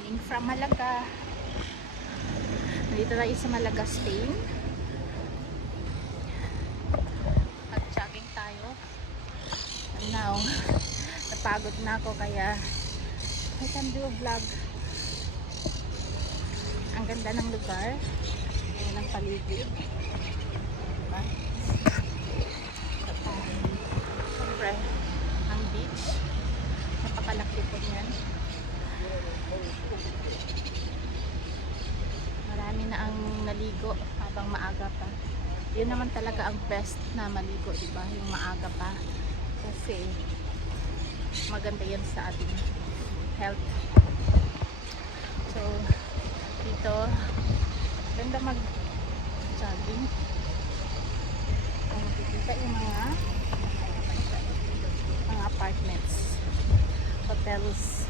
morning from Malaga. Nandito tayo sa Malaga, Spain. Mag-jogging tayo. And now, napagod na ako kaya I can do a vlog. Ang ganda ng lugar. Ayan ang paligid. Diba? Siyempre, ang beach. Napakalaki po yan. Marami na ang naligo habang maaga pa. Yun naman talaga ang best na maligo, diba? Yung maaga pa. Kasi maganda yan sa ating health. So, dito, ganda mag-jogging. Makikita yung mga apartments, hotels.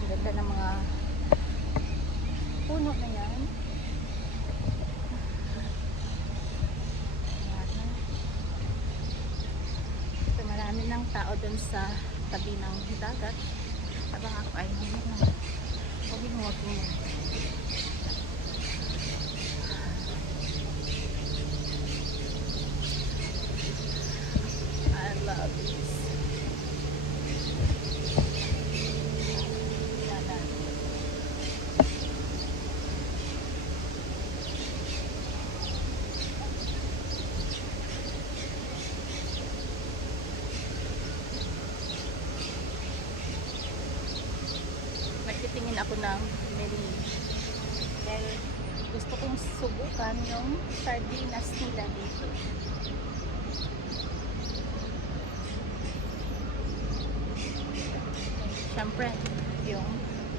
Ang ganda ng mga puno na yan. So, marami ng tao dun sa tabi ng dagat. Habang ako ay huwag mo. I love this. Nagtitingin ako ng menu. Dahil gusto kong subukan yung sardinas nila dito. Siyempre, yung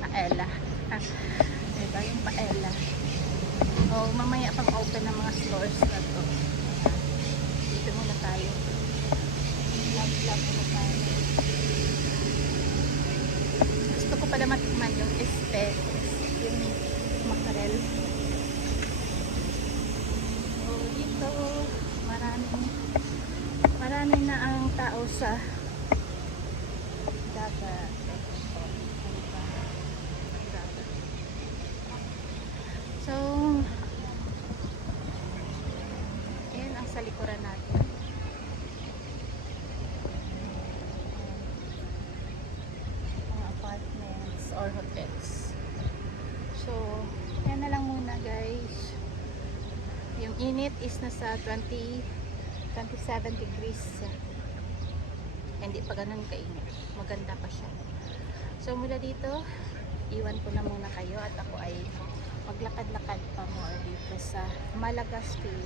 paella. Diba yung paella? O, mamaya pang open ng mga stores na to. Dito muna tayo. Love muna tayo. Gusto ko pala matikman yung yung mackerel. So, dito, marami na ang tao sa dagat. So, yan ang sa likuran natin. Mga apartments or hotels. So, yan na lang muna guys. Yung init is nasa 27 degrees. Hindi pa ganun kainit. Maganda pa siya. So, mula dito, iwan ko na muna kayo at ako ay maglakad-lakad pa more dito sa Malaga, Spain.